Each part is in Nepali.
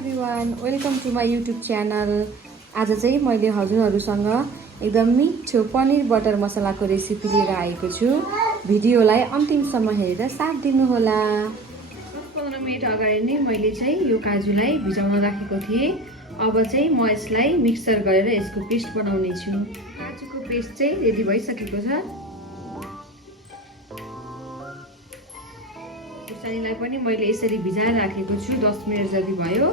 Everyone, welcome to my YouTube channel. आज चाहिँ मैले हजुरहरूसँग एकदम मिठो पनिर बटर मसलाको रेसिपी लिएर आएको छु। भिडियोलाई अन्तिमसम्म हेरेर साथ दिनुहोला। 10-15 मिनट अगाडि नै मैले चाहिँ यो काजुलाई भिजाउन राखेको थिएँ। अब चाहिँ म यसलाई मिक्सर गरेर यसको पेस्ट बनाउने छु। काजुको पेस्ट चाहिँ रेडी भइसकेको छ। खुर्सानीलाई पनि मैले यसरी भिजाएर राखेको छु। 10 मिनट जति भयो।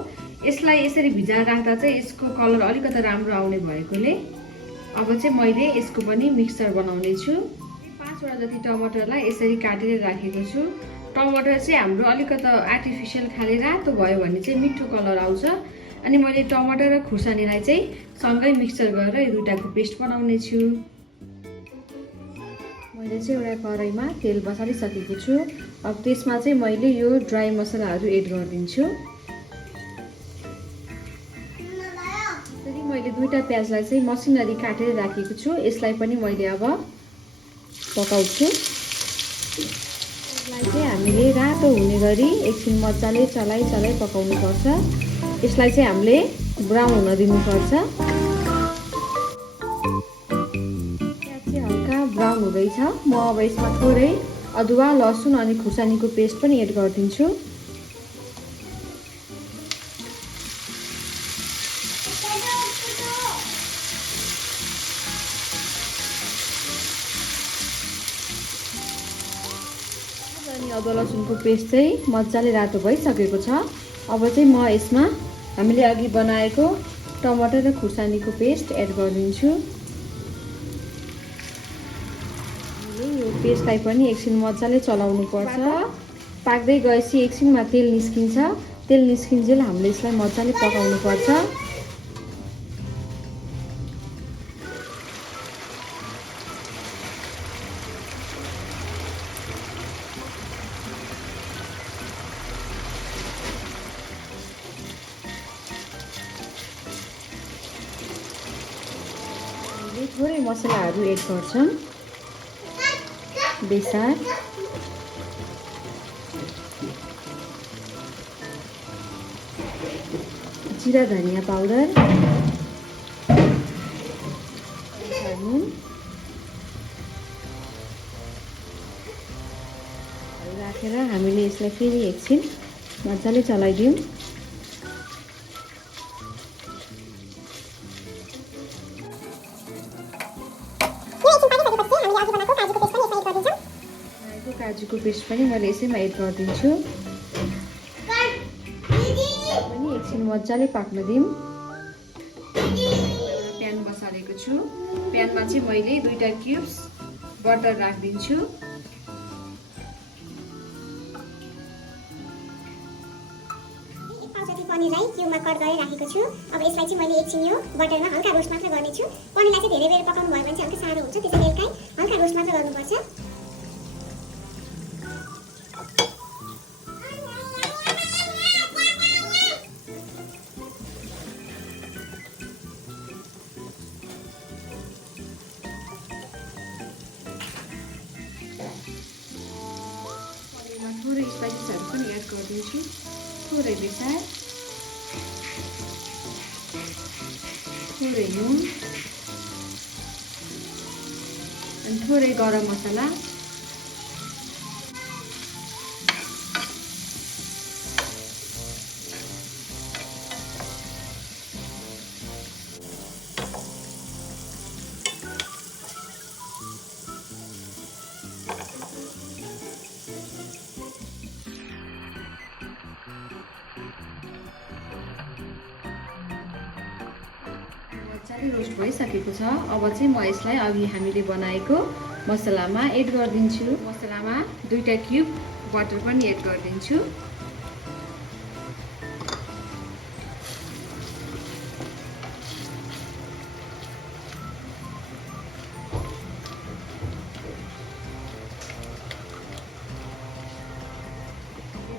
यसलाई यसरी भिजाएर राख्दा चाहिँ यसको कलर अलिकति राम्रो आउने भएकोले अब चाहिँ मैले यसको पनि मिक्सर बनाउने छु। 5 वटा जति टमाटरलाई यसरी काटेर राखेको छु। टमाटर चाहिँ हाम्रो अलिकति आर्टिफिसियल खाले रातो भयो भने चाहिँ मिठो कलर आउँछ। अनि मैले टमाटर र खुर्सानीलाई चाहिँ सँगै मिक्सर गरेर यो दुईटाको पेस्ट बनाउने छु। मैले चाहिँ एउटा कराईमा तेल बसालिसकेको छु। अब त्यसमा चाहिँ मैले यो ड्राई मसलाहरू एड गरिदिन्छु। मैले दुईटा प्याजलाई चाहिँ मसिनरी काटेर राखेको छु। यसलाई पनि मैले अब पकाउँछु। यसलाई चाहिँ हामीले रातो हुने गरी एकछिन मजाले चलाइ पकाउनु पर्छ। यसलाई चाहिँ हामीले ब्राउन हुन दिनुपर्छ। प्याज चाहिँ हल्का ब्राउन हुँदैछ। म अब यसमा थोरै अदुवा, लसुन अनि खुर्सानीको पेस्ट पनि एड गरिदिन्छु। अनि अदुवा लसुनको पेस्ट चाहिँ मजाले रातो भइसकेको छ। अब चाहिँ म यसमा हामीले अघि बनाएको टमाटर र खुर्सानीको पेस्ट एड गरिदिन्छु। यो पेस्टलाई पनि एकछिन मजाले चलाउनु पर्छ। पाक्दै गएपछि एकछिनमा तेल निस्किन्छ। तेल निस्किन्जेल हामीले यसलाई मजाले पकाउनु पर्छ। थोरै मसलाहरू एड गर्छौँ। बेसार, जिरा धनिया पाउडर, नुन राखेर हामीले यसलाई फेरि एकछिन मजाले चलाइदिउँ। काजुको पेस्ट पनि मैले यसैमा एड गरिदिन्छु। पनि एकछिन मजाले पाक्न दिउँ। एउटा प्यान बसालेको छु। प्यानमा चाहिँ मैले 2टा क्युब्स बटर राखिदिन्छु। पनिरलाई क्युबमा कट गरेर राखेको छु। अब यसलाई चाहिँ मैले एकछिन यो बटरमा हल्का रोस्ट मात्र गर्नेछु। पनिरलाई चाहिँ धेरै बेर पकाउनु भयो भने चाहिँ अलिक साह्रो हुन्छ। त्यसैले यसलाई हल्का रोस्ट मात्र गर्नुपर्छ। पनिरमा थोरै स्पाइसेसहरू पनि एड गरिदिन्छु। थोरै बेसार, थोरै नुन अनि थोरै गरम मसला। मजाले रोस्ट भइसकेको छ। अब चाहिँ म यसलाई अघि हामीले बनाएको मसलामा एड गरिदिन्छु। मसलामा 2टा क्युब बटर पनि एड गरिदिन्छु।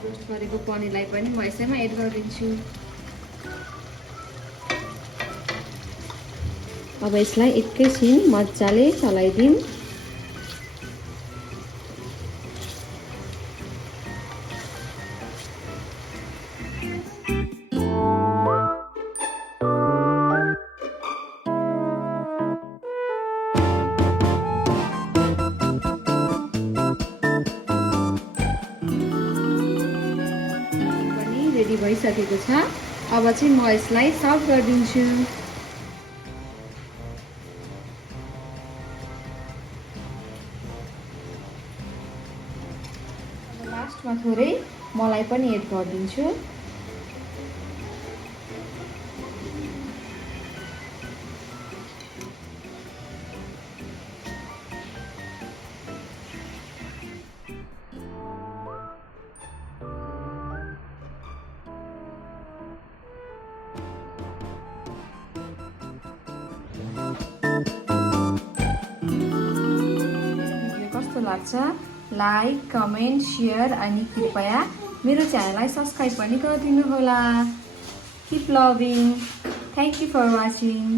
रोस्ट गरेको पनिरलाई पनि म यसैमा एड गरिदिन्छु। अब यसलाई एकैछिन मजाले चलाइदिउँ। भइसकेको छ। अब चाहिँ म यसलाई सर्भ गरिदिन्छु। लास्टमा थोरै मलाई पनि एड गरिदिन्छु। कस्तो लाग्छ लाइक कमेन्ट शेयर अनि कृपया मेरो च्यानललाई सब्स्क्राइब पनि गरिदिनु होला। Keep loving. Thank you for watching.